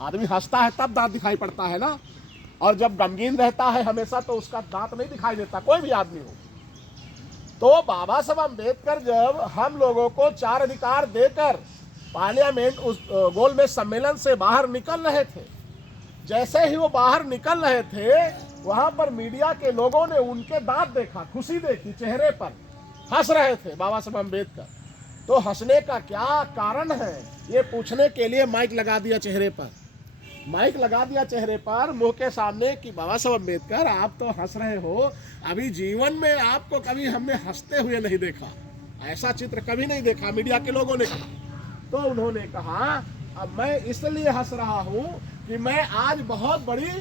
आदमी हंसता है तब दांत दिखाई पड़ता है ना, और जब गमगीन रहता है हमेशा तो उसका दांत नहीं दिखाई देता, कोई भी आदमी हो। तो बाबा साहब अम्बेडकर जब हम लोगों को 4 अधिकार देकर पार्लियामेंट उस गोलमेज सम्मेलन से बाहर निकल रहे थे, जैसे ही वो बाहर निकल रहे थे वहां पर मीडिया के लोगों ने उनके दांत देखा, खुशी देखी चेहरे पर, हंस रहे थे बाबा साहब अम्बेडकर। तो हंसने का क्या कारण है ये पूछने के लिए माइक लगा दिया चेहरे पर, माइक लगा दिया चेहरे पर मुंह के सामने कि बाबा साहब अम्बेडकर आप तो हंस रहे हो, अभी जीवन में आपको कभी हमने हंसते हुए नहीं देखा, ऐसा चित्र कभी नहीं देखा, मीडिया के लोगों ने कहा। तो उन्होंने कहा अब मैं इसलिए हंस रहा हूं कि मैं आज बहुत बड़ी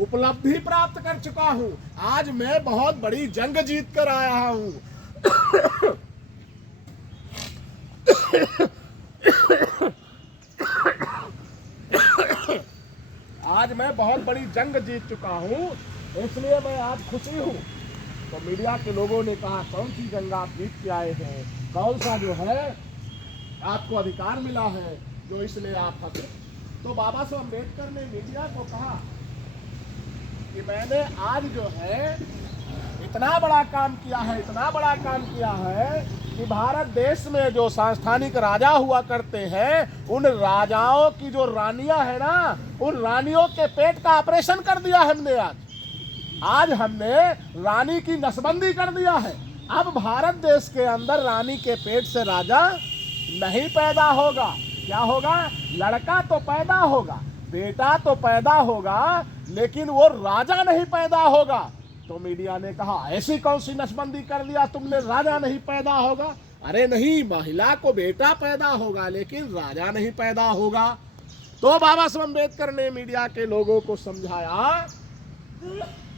उपलब्धि प्राप्त कर चुका हूं, आज मैं बहुत बड़ी जंग जीत कर आया हूं। आज मैं बहुत बड़ी जंग जीत चुका हूं, इसलिए मैं आज खुशी हूं। तो मीडिया के लोगों ने कहा कौन सी जंग आप जीत के आए हैं, कौन सा जो है आपको अधिकार मिला है जो इसलिए आप हंसे। तो बाबा साहब अम्बेडकर ने मीडिया को कहा कि मैंने आज जो है इतना बड़ा काम किया है, इतना बड़ा काम किया है कि भारत देश में जो सांस्थानिक राजा हुआ करते हैं उन राजाओं की जो रानियां है ना, उन रानियों के पेट का ऑपरेशन कर दिया हमने। आज हमने रानी की नसबंदी कर दिया है। अब भारत देश के अंदर रानी के पेट से राजा नहीं पैदा होगा। क्या होगा? लड़का तो पैदा होगा, बेटा तो पैदा होगा, लेकिन वो राजा नहीं पैदा होगा। तो मीडिया ने कहा ऐसी कौन सी नसबंदी कर दिया तुमने, राजा नहीं पैदा होगा? अरे नहीं, महिला को बेटा पैदा होगा लेकिन राजा नहीं पैदा होगा। तो बाबा साहब अम्बेडकर ने मीडिया के लोगों को समझाया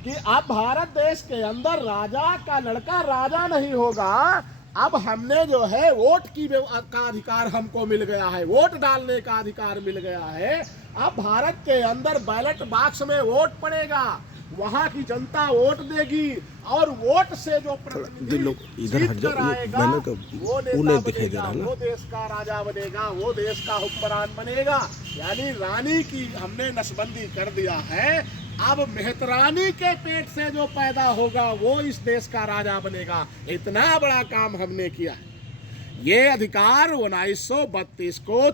कि अब भारत देश के अंदर राजा का लड़का राजा नहीं होगा। अब हमने जो है वोट का अधिकार हमको मिल गया है, वोट डालने का अधिकार मिल गया है। अब भारत के अंदर बैलेट बॉक्स में वोट पड़ेगा, वहां की जनता वोट देगी और वोट से जो प्रतिनिधि जीत कर आएगा वो नेता बनेगा, वो देश का राजा बनेगा, वो देश का हुक्मरान बनेगा। यानी रानी की हमने नसबंदी कर दिया है। अब मेहतरानी के पेट से जो पैदा होगा वो इस देश का राजा बनेगा। इतना बड़ा काम हमने किया है। ये अधिकार 1932 को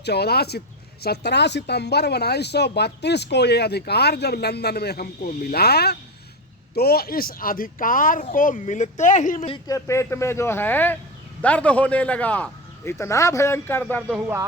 17 सितंबर 1932 को ये अधिकार जब लंदन में हमको मिला, तो इस अधिकार को मिलते ही मेरी के पेट में जो है दर्द होने लगा। इतना भयंकर दर्द हुआ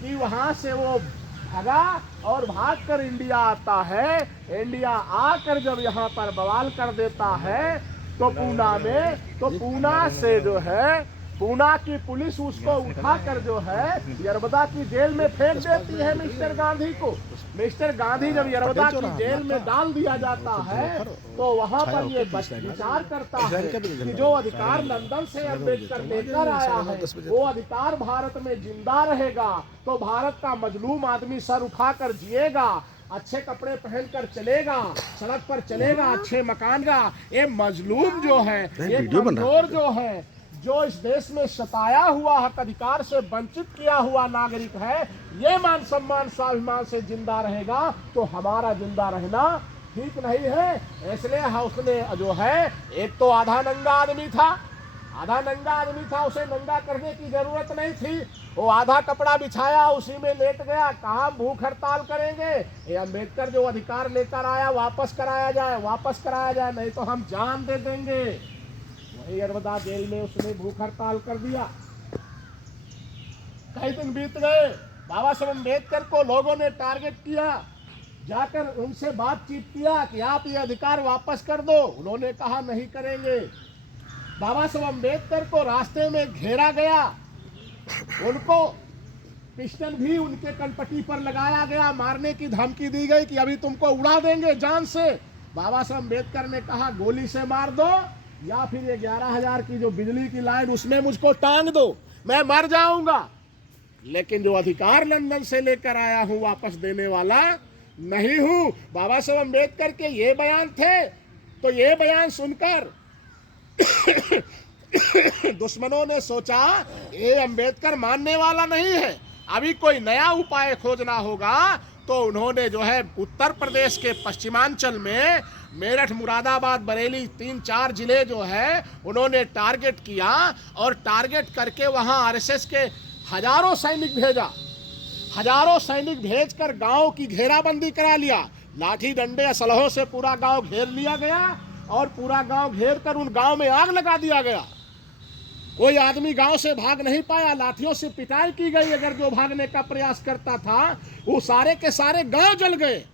कि वहां से वो भागा और भागकर इंडिया आता है। इंडिया आकर जब यहाँ पर बवाल कर देता है तो पूना में, तो पूना से जो है पूना की पुलिस उसको उठाकर जो है यरबदा की जेल में फेंक देती है मिस्टर गांधी को। मिस्टर गांधी जब यरबदा की जेल में डाल दिया जाता है तो वहां पर ये विचार करता है कि जो अधिकार लंदन से अम्बेडकर लेकर आया है वो अधिकार भारत में जिंदा रहेगा, तो भारत का मजलूम आदमी सर उठाकर जिएगा, अच्छे कपड़े पहनकर चलेगा, सड़क पर चलेगा, अच्छे मकान का। ये मजलूम जो है, ये कमजोर जो है, जो इस देश में सताया हुआ हक अधिकार से वंचित किया हुआ नागरिक है, ये मान सम्मान स्वाभिमान से जिंदा रहेगा, तो हमारा जिंदा रहना ठीक नहीं है। इसलिए उसने जो है, एक तो आधा नंगा आदमी था, उसे नंगा करने की जरूरत नहीं थी। वो आधा कपड़ा बिछाया, उसी में लेट गया। कहाँ भूख हड़ताल करेंगे? ये अम्बेडकर जो अधिकार लेकर आया वापस कराया जाए, नहीं तो हम जान दे देंगे। वही यरबदा जेल में उसने भूख हड़ताल कर दिया। कई दिन बीत गए, बाबा साहब अम्बेडकर को लोगों ने टारगेट किया, जाकर उनसे बातचीत किया कि आप ये अधिकार वापस कर दो। उन्होंने कहा नहीं करेंगे। बाबा साहब अम्बेडकर को रास्ते में घेरा गया, उनको पिस्टल भी उनके कनपट्टी पर लगाया गया, मारने की धमकी दी गई कि अभी तुमको उड़ा देंगे जान से। बाबा साहब अम्बेडकर ने कहा गोली से मार दो या फिर ये 11,000 की जो बिजली की लाइन उसमें मुझको टांग दो, मैं मर जाऊंगा, लेकिन जो अधिकार लंदन से लेकर आया हूं वापस देने वाला नहीं हूं। बाबा साहब अम्बेडकर के ये बयान थे। तो ये बयान सुनकर दुश्मनों ने सोचा ये अम्बेडकर मानने वाला नहीं है, अभी कोई नया उपाय खोजना होगा। तो उन्होंने जो है उत्तर प्रदेश के पश्चिमांचल में मेरठ, मुरादाबाद, बरेली 3-4 जिले जो है उन्होंने टारगेट किया और टारगेट करके वहाँ आरएसएस के हजारों सैनिक भेजा। हजारों सैनिक भेजकर गांव की घेराबंदी करा लिया। लाठी डंडे असलहों से पूरा गांव घेर लिया गया और पूरा गांव घेर कर उन गांव में आग लगा दिया गया। कोई आदमी गांव से भाग नहीं पाया, लाठियों से पिटाई की गई। अगर जो भागने का प्रयास करता था वो सारे के सारे गांव जल गए।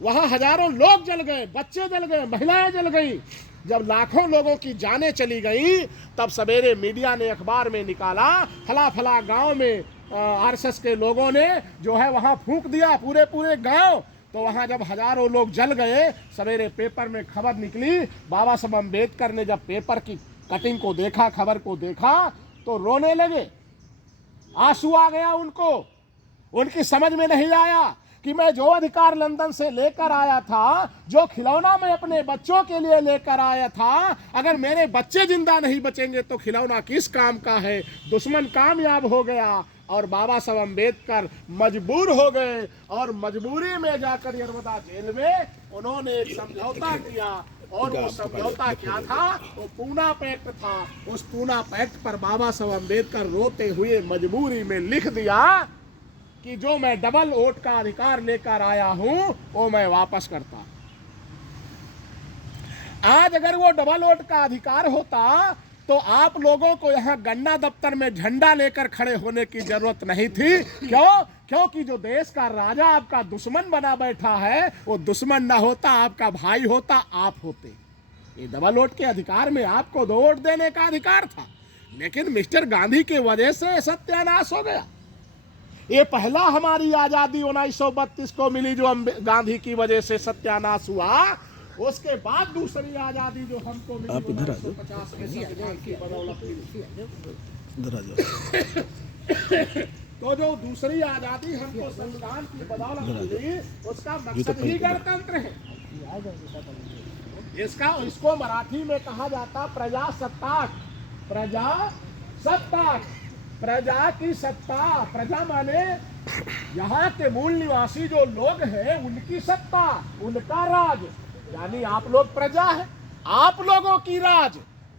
वहां हजारों लोग जल गए, बच्चे जल गए, महिलाएं जल गई। जब लाखों लोगों की जानें चली गई तब सवेरे मीडिया ने अखबार में निकाला फला फला गांव में आरएसएस के लोगों ने जो है वहां फूंक दिया पूरे पूरे गांव। तो वहां जब हजारों लोग जल गए, सवेरे पेपर में खबर निकली। बाबा साहब अम्बेडकर ने जब पेपर की कटिंग को देखा, खबर को देखा तो रोने लगे। आंसू आ गया उनको। उनकी समझ में नहीं आया कि मैं जो अधिकार लंदन से लेकर आया था, जो खिलौना मैं अपने बच्चों के लिए लेकर आया था, अगर मेरे बच्चे जिंदा नहीं बचेंगे तो खिलौना किस काम का है। दुश्मन कामयाब हो गया और बाबा साहब अम्बेडकर मजबूर हो गए और मजबूरी में जाकर नर्मदा जेल में उन्होंने एक समझौता किया। और वो समझौता क्या था? वो पूना पैक्ट था। उस पूना पैक्ट पर बाबा साहब अम्बेडकर रोते हुए मजबूरी में लिख दिया कि जो मैं डबल वोट का अधिकार लेकर आया हूं वो मैं वापस करता। आज अगर वो डबल वोट का अधिकार होता तो आप लोगों को यहाँ गन्ना दफ्तर में झंडा लेकर खड़े होने की जरूरत नहीं थी। क्यों? क्योंकि जो देश का राजा आपका दुश्मन बना बैठा है वो दुश्मन ना होता, आपका भाई होता, आप होते। ये डबल वोट के अधिकार में आपको 2 वोट देने का अधिकार था, लेकिन मिस्टर गांधी की वजह से सत्यानाश हो गया। ये पहला हमारी आजादी 1932 को मिली जो गांधी की वजह से सत्यानाश हुआ। उसके बाद दूसरी आजादी जो हमको मिली 1950 के संविधान की बदौलत मिली। तो जो दूसरी आजादी हमको संविधान की बदौलत मिली उसका मकसद ही गणतंत्र है। इसको मराठी में कहा जाता प्रजासत्ताक। प्रजासत्ताक, प्रजा की सत्ता। प्रजा माने यहाँ के मूल निवासी जो लोग हैं उनकी सत्ता, उनका राज। यानी आप लोग प्रजा है, आप लोगों की राज।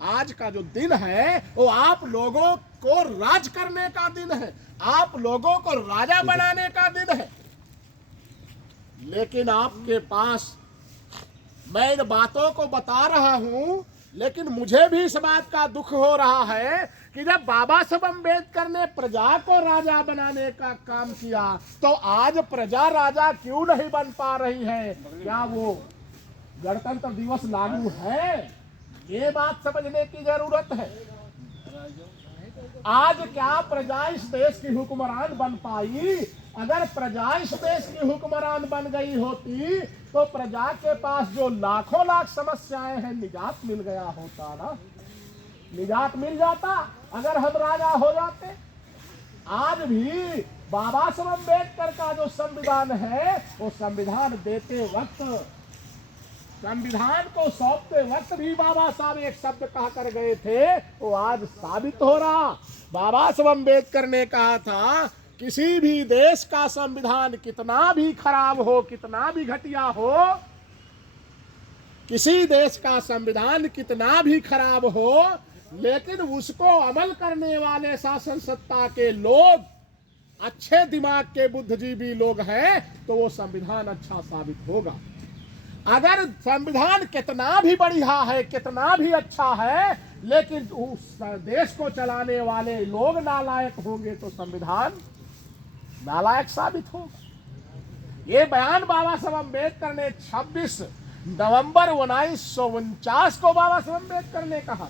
आज का जो दिन है वो आप लोगों को राज करने का दिन है, आप लोगों को राजा बनाने का दिन है। लेकिन आपके पास, मैं इन बातों को बता रहा हूं, लेकिन मुझे भी इस बात का दुख हो रहा है कि जब बाबा साहब अम्बेडकर ने प्रजा को राजा बनाने का काम किया तो आज प्रजा राजा क्यों नहीं बन पा रही है? क्या वो गणतंत्र दिवस लागू है? ये बात समझने की जरूरत है। आज क्या प्रजा इस देश की हुक्मरान बन पाई? अगर प्रजा इस देश की हुक्मरान बन गई होती तो प्रजा के पास जो लाखों लाख समस्याएं हैं निजात मिल गया होता ना, निजात मिल जाता अगर हम राजा हो जाते। आज भी बाबा साहब अम्बेडकर का जो संविधान है वो संविधान देते वक्त, संविधान को सौंपते वक्त भी बाबा साहब एक शब्द कहा कर गए थे, वो आज साबित हो रहा। बाबा साहब अम्बेडकर ने कहा था किसी भी देश का संविधान कितना भी खराब हो, कितना भी घटिया हो, किसी देश का संविधान कितना भी खराब हो, लेकिन उसको अमल करने वाले शासन सत्ता के लोग अच्छे दिमाग के बुद्धिजीवी लोग हैं तो वो संविधान अच्छा साबित होगा। अगर संविधान कितना भी बढ़िया है, कितना भी अच्छा है, लेकिन उस देश को चलाने वाले लोग नालायक होंगे तो संविधान नालायक साबित होगा। ये बयान बाबा साहब अम्बेडकर ने 26 नवंबर 1949 को बाबा साहब अम्बेडकर ने कहा।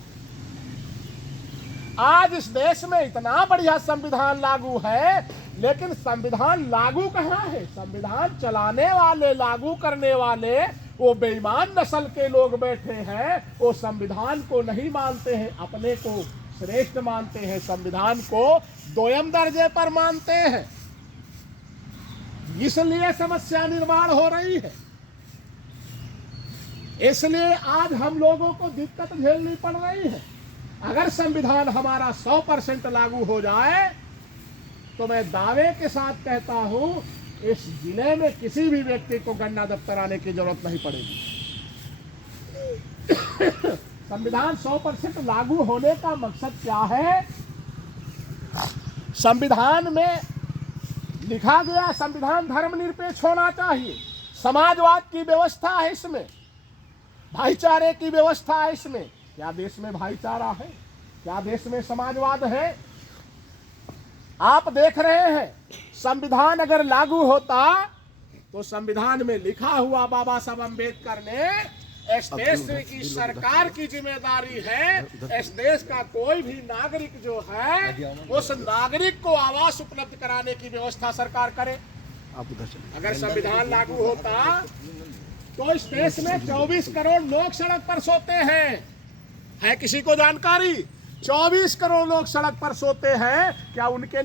आज इस देश में इतना बढ़िया संविधान लागू है, लेकिन संविधान लागू कहाँ है? संविधान चलाने वाले, लागू करने वाले वो बेईमान नस्ल के लोग बैठे हैं। वो संविधान को नहीं मानते हैं, अपने को श्रेष्ठ मानते हैं, संविधान को 2म दर्जे पर मानते हैं। इसलिए समस्या निर्माण हो रही है। इसलिए आज हम लोगों को दिक्कत झेलनी पड़ रही है। अगर संविधान हमारा 100% लागू हो जाए तो मैं दावे के साथ कहता हूं इस जिले में किसी भी व्यक्ति को गन्ना दफ्तर आने की जरूरत नहीं पड़ेगी। संविधान 100% लागू होने का मकसद क्या है? संविधान में लिखा गया संविधान धर्मनिरपेक्ष होना चाहिए, समाजवाद की व्यवस्था है इसमें, भाईचारे की व्यवस्था है इसमें। क्या देश में भाईचारा है? क्या देश में समाजवाद है? आप देख रहे हैं संविधान अगर लागू होता तो संविधान में लिखा हुआ बाबा साहब अम्बेडकर ने इस देश की सरकार की जिम्मेदारी है, इस देश का कोई भी नागरिक जो है उस नागरिक को आवास उपलब्ध कराने की व्यवस्था सरकार करे। अगर संविधान लागू होता तो इस देश में 24 करोड़ लोग सड़क पर सोते हैं। है किसी को जानकारी? 24 करोड़ लोग सड़क पर सोते हैं। क्या उनके